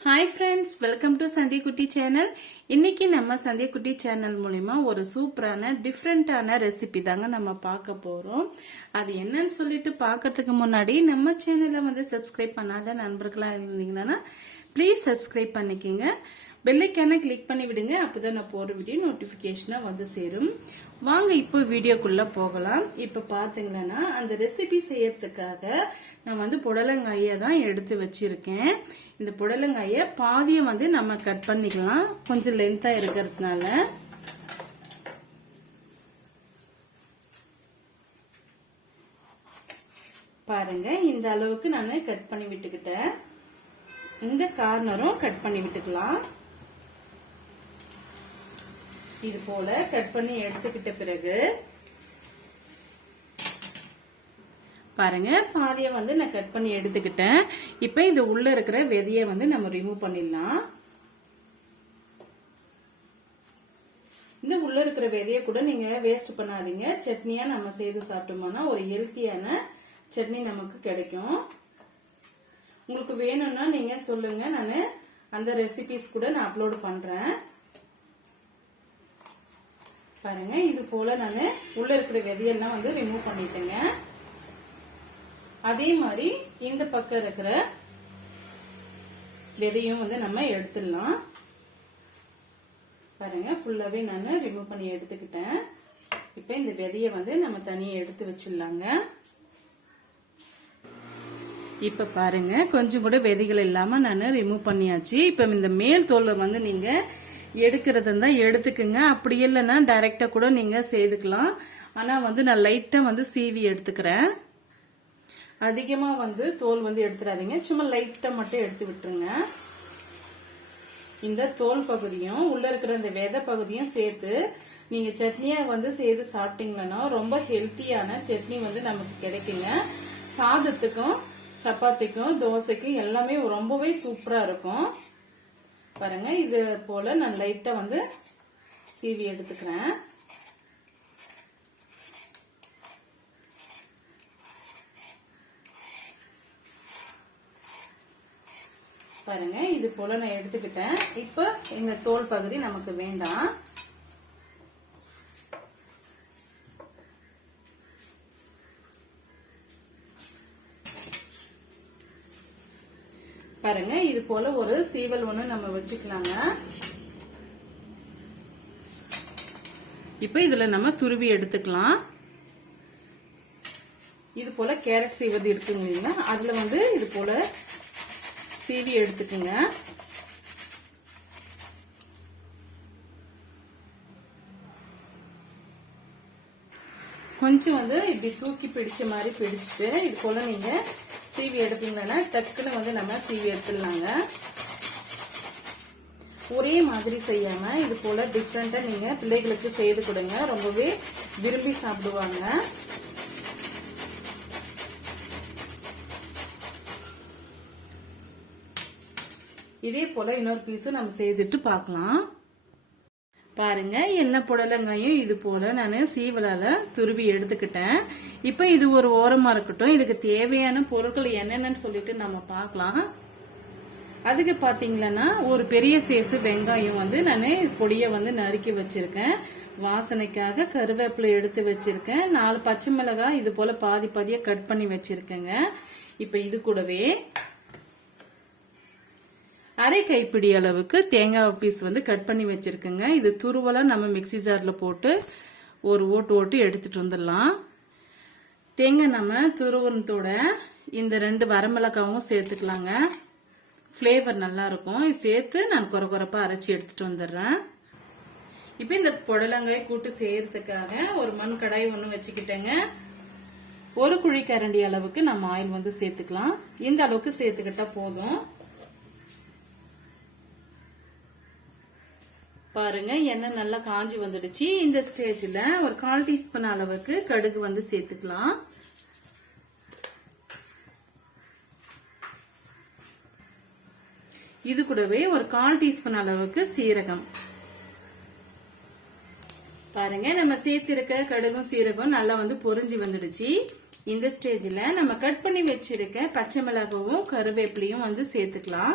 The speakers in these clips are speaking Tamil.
Hi friends welcome to Sandhiyakutty channel இன்னைக்கு நம்ம சந்தியக்குட்டி சேனல் மூலிமா ஒரு சூப்பரான டிஃப்ரெண்ட்டான ரெசிபி தாங்க நம்ம பார்க்க போகிறோம் அது என்னன்னு சொல்லிட்டு பார்க்கறதுக்கு முன்னாடி நம்ம சேனலை வந்து சப்ஸ்கிரைப் பண்ணாத நண்பர்களாக இருந்தீங்கன்னா ப்ளீஸ் சப்ஸ்கிரைப் பண்ணிக்கோங்க. பெல்லைக்கான கிளிக் பண்ணி விடுங்க. அப்பதான் நான் போகிற வீடியோ நோட்டிஃபிகேஷனாக வந்து சேரும். வாங்க இப்போ வீடியோக்குள்ளே போகலாம். இப்போ பாத்தீங்கன்னா அந்த ரெசிபி செய்யறதுக்காக நான் வந்து புடலங்காயை தான் எடுத்து வச்சிருக்கேன். இந்த புடலங்காயை பாதியை வந்து நம்ம கட் பண்ணிக்கலாம். கொஞ்சம் லென்த்தாக இருக்கிறதுனால. பாருங்க இந்த அளவுக்கு நான் கட் பண்ணி விட்டுக்கிட்டேன். இந்த கார்னரும் கட் பண்ணி விட்டுக்கலாம். இது போல கட் பண்ணி எடுத்துக்கிட்ட பிறகு பாருங்க பாதியை வந்து நான் கட் பண்ணி எடுத்துக்கிட்டேன். இப்போ இது உள்ள இருக்கிற விதையை வந்து நம்ம ரிமூவ் பண்ணிடலாம். இந்த உள்ள இருக்கிற விதையை கூட நீங்க வேஸ்ட் பண்ணாதீங்க. சட்னியா நம்ம செய்து சாப்பிட்டோம்னா ஒரு ஹெல்த்தியான சட்னி நமக்கு கிடைக்கும். உங்களுக்கு வேணும்னா நீங்க சொல்லுங்க. நான் அந்த ரெசிபிஸ் கூட நான் அப்லோட் பண்றேன். பாருங்க இது போல நான் உள்ள இருக்கிற விதையெல்லாம் வந்து ரிமூவ் பண்ணிட்டேங்க. அதே மாதிரி இந்த பக்கம் இருக்கிற விதையும் வந்து நம்ம எடுத்துடலாம். பாருங்க ஃபுல்லாவே நான் ரிமூவ் பண்ணி எடுத்துக்கிட்டேன். இப்போ இந்த விதைய வந்து நம்ம தனியை எடுத்து வச்சிடலாங்க. இப்ப பாருங்க கொஞ்சம் கூட விதைகள் இல்லாம நான் ரிமூவ் பண்ணியாச்சு. இப்ப இந்த மேல் தோலை வந்து நீங்க எடுக்கிறது இருந்தா எடுத்துக்குங்க. அப்படி இல்லைன்னா டைரக்டா கூட நீங்க செய்துக்கலாம். ஆனா வந்து நான் லைட்டா வந்து சீவி எடுத்துக்கிறேன். அதிகமா வந்து தோல் வந்து எடுத்துடாதீங்க. சும்மா லைட்டா மட்டும் எடுத்து விட்டுருங்க. இந்த தோல் பகுதியும் உள்ள இருக்கிற இந்த விதை பகுதியும் சேர்த்து நீங்க சட்னியா வந்து சேர்த்து சாப்பிட்டீங்கன்னா ரொம்ப ஹெல்த்தியான சட்னி வந்து நமக்கு கிடைக்குங்க. சாதத்துக்கும் சப்பாத்திக்கும் தோசைக்கும் எல்லாமே ரொம்பவே சூப்பரா இருக்கும். பாருங்க இது போல நான் லைட்டா வந்து சீவி எடுத்துக்கிறேன். பாருங்க இது போல நான் எடுத்துக்கிட்டேன். இப்ப இந்த தோல் பகுதி நமக்கு வேண்டாம் பாருங்க இது போல ஒரு சீவல் ஒண்ணு நம்ம வச்சுக்கலாங்க. இப்ப இதுல நம்ம துருவி எடுத்துக்கலாம். இது போல கேரட் சீவது இருக்குங்க இல்லைங்களா? அதுல வந்து இது போல சீவி எடுத்துக்குங்க. கொஞ்சம் வந்து இப்படி தூக்கி பிடிச்ச மாதிரி பிடிச்சிட்டு இது போல நீங்க சீவி எடுத்தீங்கன்னா டக்குன்னு வந்து நம்ம சீவி எடுத்துடலாங்க. ஒரே மாதிரி செய்யாம இது போல டிஃப்ரெண்டா நீங்க பிள்ளைகளுக்கு செய்து கொடுங்க. ரொம்பவே விரும்பி சாப்பிடுவாங்க. இதே போல இன்னொரு பீஸும் நம்ம செய்துட்டு பார்க்கலாம். பாருங்க எல்லா புடலங்காயும் இது போல நான் சீவலால துருவி எடுத்துக்கிட்டேன். இப்ப இது ஒரு ஓரமா இருக்கட்டும் இதுக்கு தேவையான பொருட்கள் என்னென்னு சொல்லிட்டு நம்ம பார்க்கலாம். அதுக்கு பாத்தீங்கன்னா ஒரு பெரிய சேசு வெங்காயம் வந்து நான் பொடிய வந்து நறுக்கி வச்சிருக்கேன். வாசனைக்காக கருவேப்பிலை எடுத்து வச்சிருக்கேன். நாலு பச்சை மிளகாய் இது போல பாதி பாதியா கட் பண்ணி வச்சிருக்கேங்க. இப்ப இது கூடவே அரை கைப்பிடி அளவுக்கு தேங்காய் பீஸ் வந்து கட் பண்ணி வச்சிருக்கேங்க. இது துருவலாக நம்ம மிக்சி ஜாரில் போட்டு ஒரு ஓட்டு ஓட்டு எடுத்துட்டு வந்துடலாம். தேங்காய் நம்ம துருவனத்தோட இந்த ரெண்டு வரமிளகாவும் சேர்த்துக்கலாங்க. ஃப்ளேவர் நல்லாயிருக்கும் இது சேர்த்து நான் குறை குறைப்பாக அரைச்சி எடுத்துகிட்டு வந்துடுறேன். இப்போ இந்த புடலங்காய் கூட்டு செய்யறதுக்காக ஒரு மண் கடாய் ஒன்று வச்சுக்கிட்டேங்க. ஒரு குழி கரண்டி அளவுக்கு நம்ம ஆயில் வந்து சேர்த்துக்கலாம். இந்த அளவுக்கு சேர்த்துக்கிட்டா போதும். பாருங்க எண்ணெய் நல்லா காஞ்சி வந்துடுச்சு. இந்த ஸ்டேஜ்ல ஒரு கால் டீஸ்பூன் அளவுக்கு கடுகு வந்து சேர்த்துக்கலாம். இது கூடவே ஒரு கால் டீஸ்பூன் அளவுக்கு சீரகம். பாருங்க நம்ம சேர்த்திருக்க கடுகும் சீரகம் நல்லா வந்து பொரிஞ்சு வந்துடுச்சு. இந்த ஸ்டேஜ்ல நம்ம கட் பண்ணி வச்சிருக்க பச்சை மிளகாவும் கருவேப்பிலையும் வந்து சேர்த்துக்கலாம்.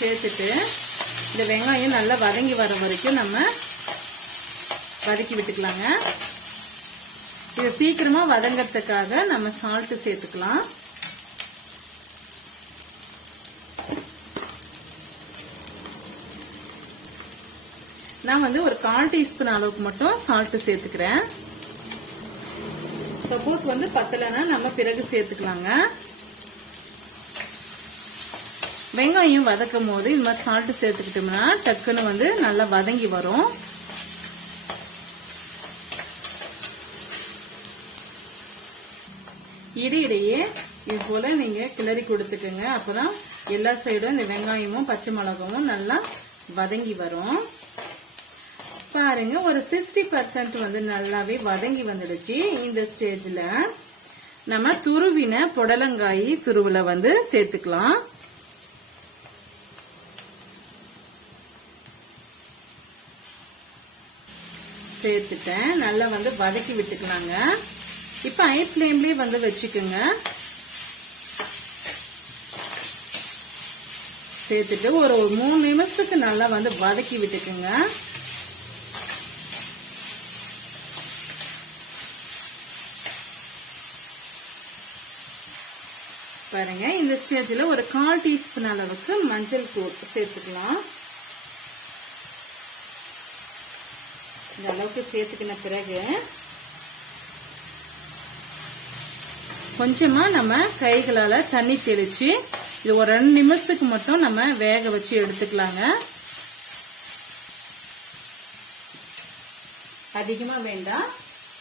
சேர்த்துட்டு இந்த வெங்காயம் நல்லா வதங்கி வர வரைக்கும் நம்ம வதக்கி விட்டுக்கலாங்க. இது சீக்கிரமா வதங்கறதுக்காக நம்ம சால்ட் சேர்த்துக்கலாம். நான் வந்து ஒரு கால் டீஸ்பூன் அளவுக்கு மட்டும் சால்ட் சேர்த்துக்கிறேன். சப்போஸ் வந்து பத்தலைன்னா நம்ம பிறகு சேர்த்துக்கலாங்க. வெங்காயம் வதக்கும் போது இந்த மாதிரி சால்ட்டு சேர்த்துக்கிட்டோம்னா டக்குன்னு வந்து நல்லா வதங்கி வரும். இடையிடையே இது போல நீங்க கிளறி கொடுத்துக்கோங்க. அப்பதான் எல்லா சைடும் இந்த வெங்காயமும் பச்சை மிளகாவும் நல்லா வதங்கி வரும். பாருங்க ஒரு சிக்ஸ்டி பர்சன்ட் வந்து நல்லாவே வதங்கி வந்துடுச்சு இந்த ஸ்டேஜ்ல நம்ம துருவின புடலங்காய் துருவுல வந்து சேர்த்துக்கலாம். சேர்த்துட்டேன். நல்லா வந்து வதக்கி விட்டுக்கலாங்க. இப்ப ஐ ஃபிளேம்லயே வந்து வச்சுக்கோங்க. சேர்த்துட்டு ஒரு மூணு நிமிஷத்துக்கு நல்லா வந்து வதக்கி விட்டுக்குங்க. பாருங்க இந்த ஸ்டேஜ்ல ஒரு கால் டீஸ்பூன் அளவுக்கு மஞ்சள் தூள் சேர்த்துக்கலாம். இந்த அளவுக்கு சேர்த்துக்கின பிறகு கொஞ்சமா நம்ம கைகளால தண்ணி தெளிச்சு இது ஒரு ரெண்டு நிமிஷத்துக்கு மட்டும் நம்ம வேக வச்சு எடுத்துக்கலாங்க. அதிகமா வேண்டாம்.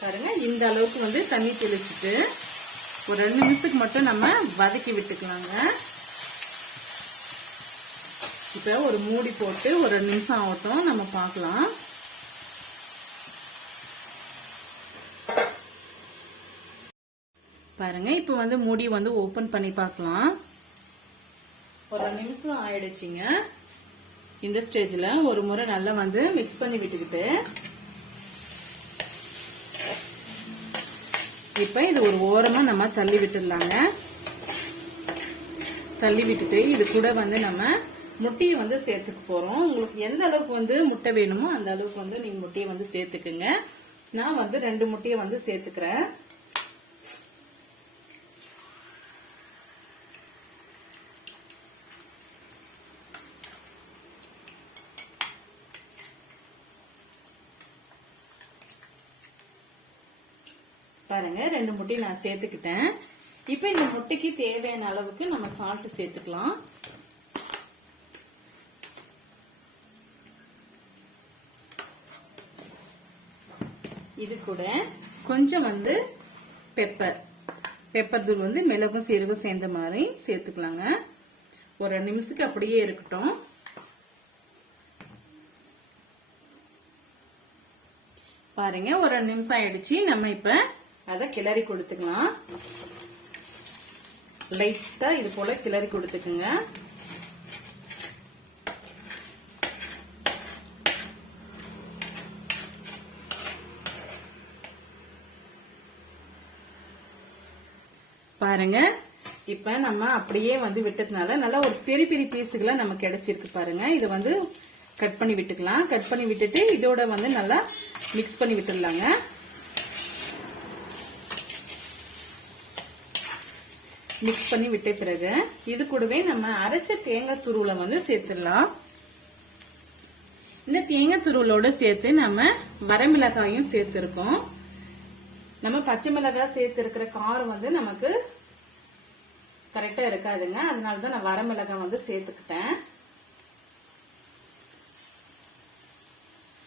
பாருங்க இந்த அளவுக்கு வந்து தண்ணி தெளிச்சுட்டு ஒரு ரெண்டு நிமிஷத்துக்கு மட்டும் நம்ம வதக்கி விட்டுக்கலாங்க. இப்ப ஒரு மூடி போட்டு ஒரு ரெண்டு நிமிஷம் ஆகட்டும் நம்ம பார்க்கலாம். பாருங்க. இப்போ வந்து முடி வந்து ஓபன் பண்ணி பார்க்கலாம். ஒரு நிமிஷம் ஆயிடுச்சுங்க. இந்த ஸ்டேஜ்ல ஒரு முறை நல்லா வந்து மிக்ஸ் பண்ணி விட்டுக்கிட்டு இப்ப இது ஒரு ஓரமா நம்ம தள்ளி விட்டுடலாங்க. தள்ளி விட்டுட்டு இது கூட வந்து நம்ம முட்டையை வந்து சேர்த்துக்க போறோம். உங்களுக்கு எந்த அளவுக்கு வந்து முட்டை வேணுமோ அந்த அளவுக்கு வந்து நீங்க முட்டையை வந்து சேர்த்துக்குங்க. நான் வந்து ரெண்டு முட்டையை வந்து சேர்த்துக்கிறேன். பாருங்க ரெண்டு முட்டை நான் சேர்த்துக்கிட்டேன். இப்போ இந்த முட்டைக்கு தேவையான அளவுக்கு நம்ம சால்ட் சேர்த்துக்கலாம். இது கூட கொஞ்சம் வந்து பெப்பர் பெப்பர் தூள் வந்து மிளகும் சீரகம் சேர்ந்த மாதிரி சேர்த்துக்கலாங்க. ஒரு ரெண்டு நிமிஷத்துக்கு அப்படியே இருக்கட்டும். பாருங்க ஒரு ரெண்டு நிமிஷம் ஆயிடுச்சு. நம்ம இப்ப அதை கிளறி கொடுத்துக்கலாம். லைட்டா இது போல கிளறி கொடுத்துக்குங்க. பாருங்க இப்ப நம்ம அப்படியே வந்து விட்டதுனால நல்லா ஒரு பெரிய பெரிய பீஸுகளை நம்ம கிடைச்சிருக்கு பாருங்க. இதை வந்து கட் பண்ணி விட்டுக்கலாம். கட் பண்ணி விட்டுட்டு இதோட வந்து நல்லா மிக்ஸ் பண்ணி விட்டுடலாங்க. மிக்ஸ் பண்ணி விட்ட பிறகு இது கூடவே நம்ம அரைச்ச தேங்காய் துருவில் வந்து சேர்த்துடலாம். இந்த தேங்காய் துருவலோட சேர்த்து நம்ம வரமிளகாயும் சேர்த்துருக்கோம். நம்ம பச்சை மிளகாய் சேர்த்து இருக்கிற காரம் வந்து நமக்கு கரெக்டா இருக்காதுங்க. அதனாலதான் நான் வரமிளகாய் வந்து சேர்த்துக்கிட்டேன்.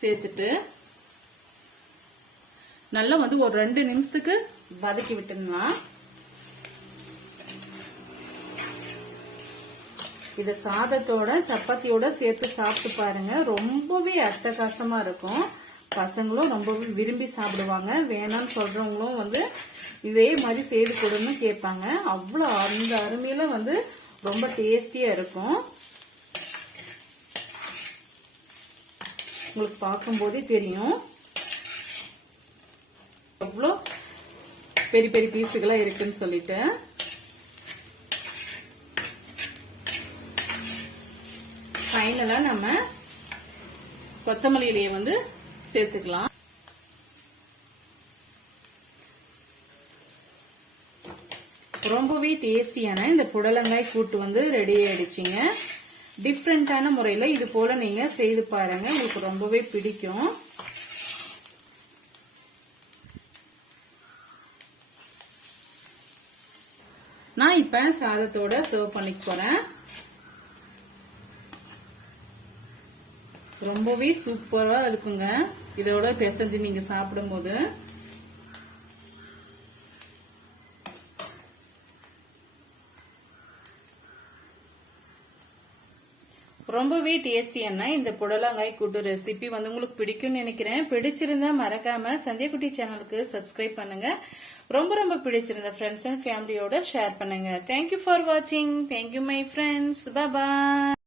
சேர்த்துட்டு நல்லா வந்து ஒரு ரெண்டு நிமிஷத்துக்கு வதக்கி விட்டுடலாம். இதை சாதத்தோட சப்பாத்தியோட சேர்த்து சாப்பிட்டு பாருங்க. ரொம்பவே அட்டகாசமா இருக்கும். பசங்களும் ரொம்பவே விரும்பி சாப்பிடுவாங்க. வேணாம்னு சொல்றவங்களும் வந்து இதே மாதிரி செய்து கொடுன்னு கேட்பாங்க. அவ்வளோ அந்த அருமையில வந்து ரொம்ப டேஸ்டியா இருக்கும். உங்களுக்கு பார்க்கும்போதே தெரியும். எவ்வளோ பெரிய பெரிய பீஸுகளாக இருக்குன்னு சொல்லிட்டு. ஃபைனலாக நம்ம கொத்தமல்லி இலையை வந்து சேர்த்துக்கலாம். ரொம்பவே டேஸ்டியான இந்த புடலங்காய் கூட்டு வந்து ரெடி ஆயிடுச்சுங்க. டிஃப்ரெண்டான முறையில இது போல நீங்க செய்து பாருங்க. உங்களுக்கு ரொம்பவே பிடிக்கும். நான் இப்போ சாதத்தோட சர்வ் பண்ணிக்க போறேன். ரொம்பவே சூப்பராக இருக்குங்க. இதோட பிசைஞ்சு நீங்கள் சாப்பிடும்போது. ரொம்பவே டேஸ்டியான இந்த புடலங்காய் கூட்டு ரெசிபி வந்து உங்களுக்கு பிடிக்கும்னு நினைக்கிறேன். பிடிச்சிருந்தா மறக்காம சந்தியக்குட்டி சேனலுக்கு சப்ஸ்கிரைப் பண்ணுங்க. ரொம்ப ரொம்ப பிடிச்சிருந்த ஃப்ரெண்ட்ஸ் அண்ட் ஃபேமிலியோட ஷேர் பண்ணுங்க. தேங்க்யூ ஃபார் வாட்சிங் thank you my friends bye